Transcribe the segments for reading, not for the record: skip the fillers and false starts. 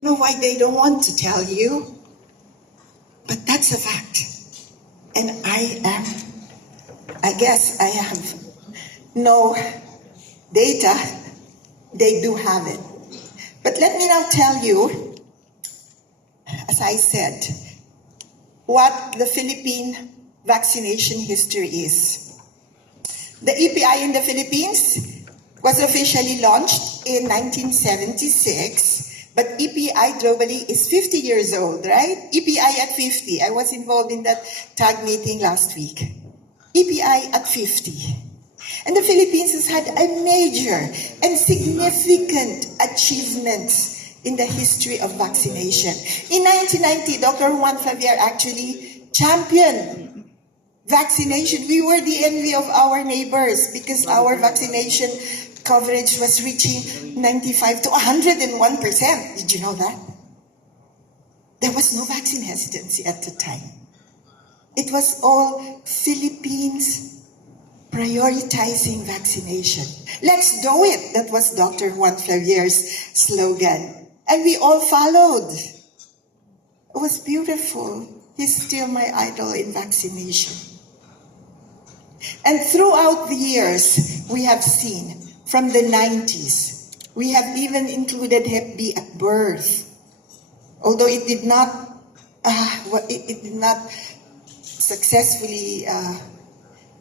know why they don't want to tell you, but that's a fact. And I guess I have no data. They do have it. But let me now tell you, as I said, what the Philippine vaccination history is. The EPI in the Philippines was officially launched in 1976, but EPI globally is 50 years old, right? EPI at 50. I was involved in that TAG meeting last week. EPI at 50. And the Philippines has had a major and significant achievements in the history of vaccination. In 1990, Dr. Juan Flavier actually championed vaccination. We were the envy of our neighbors because our vaccination coverage was reaching 95 to 101%. Did you know that? There was no vaccine hesitancy at the time. It was all Philippines prioritizing vaccination. Let's do it. That was Dr. Juan Flavier's slogan. And we all followed. It was beautiful. He's still my idol in vaccination. And throughout the years, we have seen, from the 90s, we have even included Hep B at birth. Although it did not successfully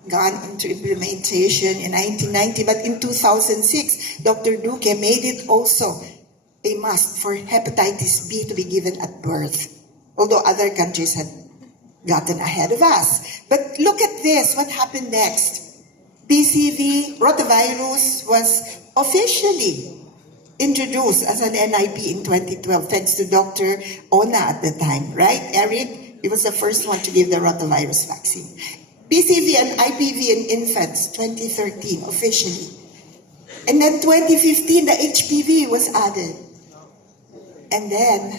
gone into implementation in 1990, but in 2006, Dr. Duque made it also a must for hepatitis B to be given at birth, although other countries had gotten ahead of us. But look at this, what happened next? PCV, rotavirus, was officially introduced as an NIP in 2012, thanks to Dr. Ona at the time, right? Eric, he was the first one to give the rotavirus vaccine. PCV and IPV in infants, 2013, officially. And then 2015, the HPV was added. And then,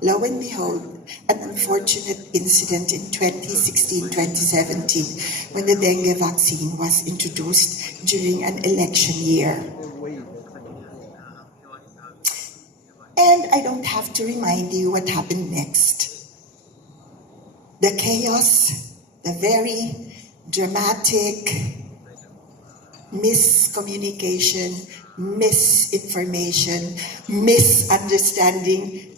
lo and behold, an unfortunate incident in 2016-2017 when the dengue vaccine was introduced during an election year. And I don't have to remind you what happened next. The chaos, the very dramatic miscommunication, misinformation, misunderstanding,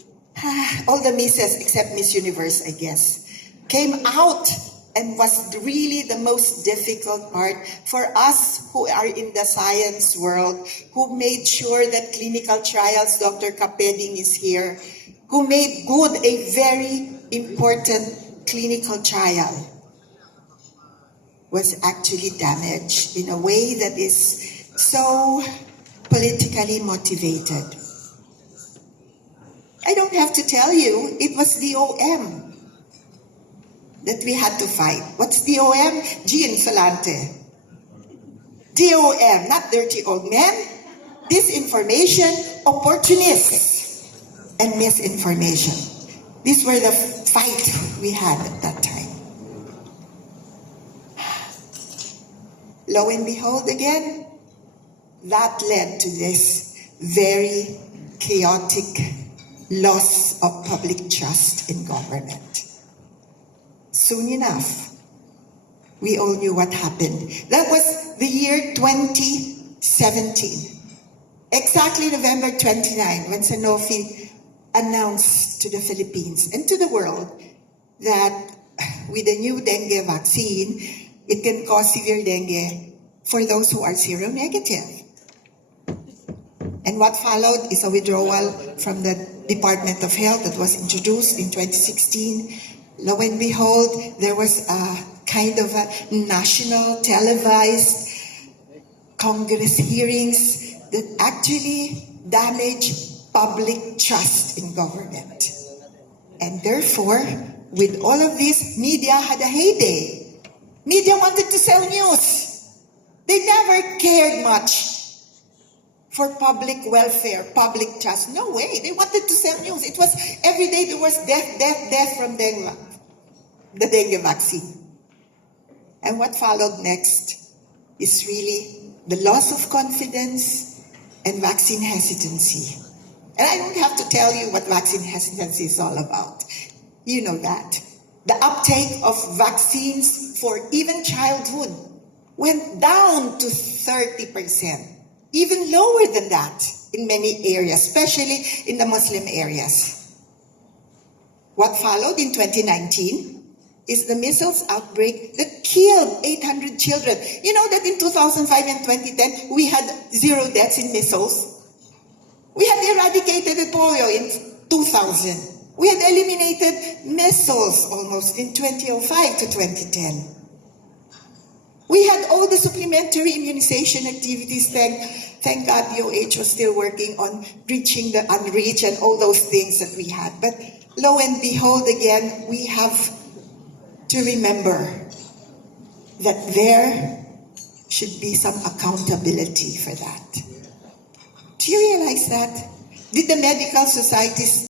all the misses except Miss Universe, I guess, came out and was really the most difficult part for us who are in the science world, who made sure that clinical trials, Dr. Kapeding is here, who made good a very important clinical trial, was actually damaged in a way that is so politically motivated. I don't have to tell you, it was the OM that we had to fight. What's the OM? Gian Solante. DOM, not dirty old men. Disinformation, opportunists, and misinformation. These were the fight we had at that time. Lo and behold again, that led to this very chaotic loss of public trust in government. Soon enough, we all knew what happened. That was the year 2017. Exactly November 29, when Sanofi announced to the Philippines and to the world that with the new dengue vaccine, it can cause severe dengue for those who are seronegative. And what followed is a withdrawal from the Department of Health that was introduced in 2016. Lo and behold, there was a kind of a national televised Congress hearings that actually damaged public trust in government. And therefore, with all of this, media had a heyday. Media wanted to sell news. They never cared much for public welfare, public trust. No way. They wanted to sell news. It was every day there was death from dengue, the dengue vaccine. And what followed next is really the loss of confidence and vaccine hesitancy. And I don't have to tell you what vaccine hesitancy is all about. You know that. The uptake of vaccines for even childhood went down to 30%, even lower than that in many areas, especially in the Muslim areas. What followed in 2019 is the measles outbreak that killed 800 children. You know that in 2005 and 2010, we had 0 deaths in measles. We had eradicated polio in 2000. We had eliminated measles almost in 2005 to 2010. We had all the supplementary immunization activities. Thank God DOH was still working on reaching the unreached and all those things that we had. But lo and behold, again, we have to remember that there should be some accountability for that. Do you realize that? Did the medical societies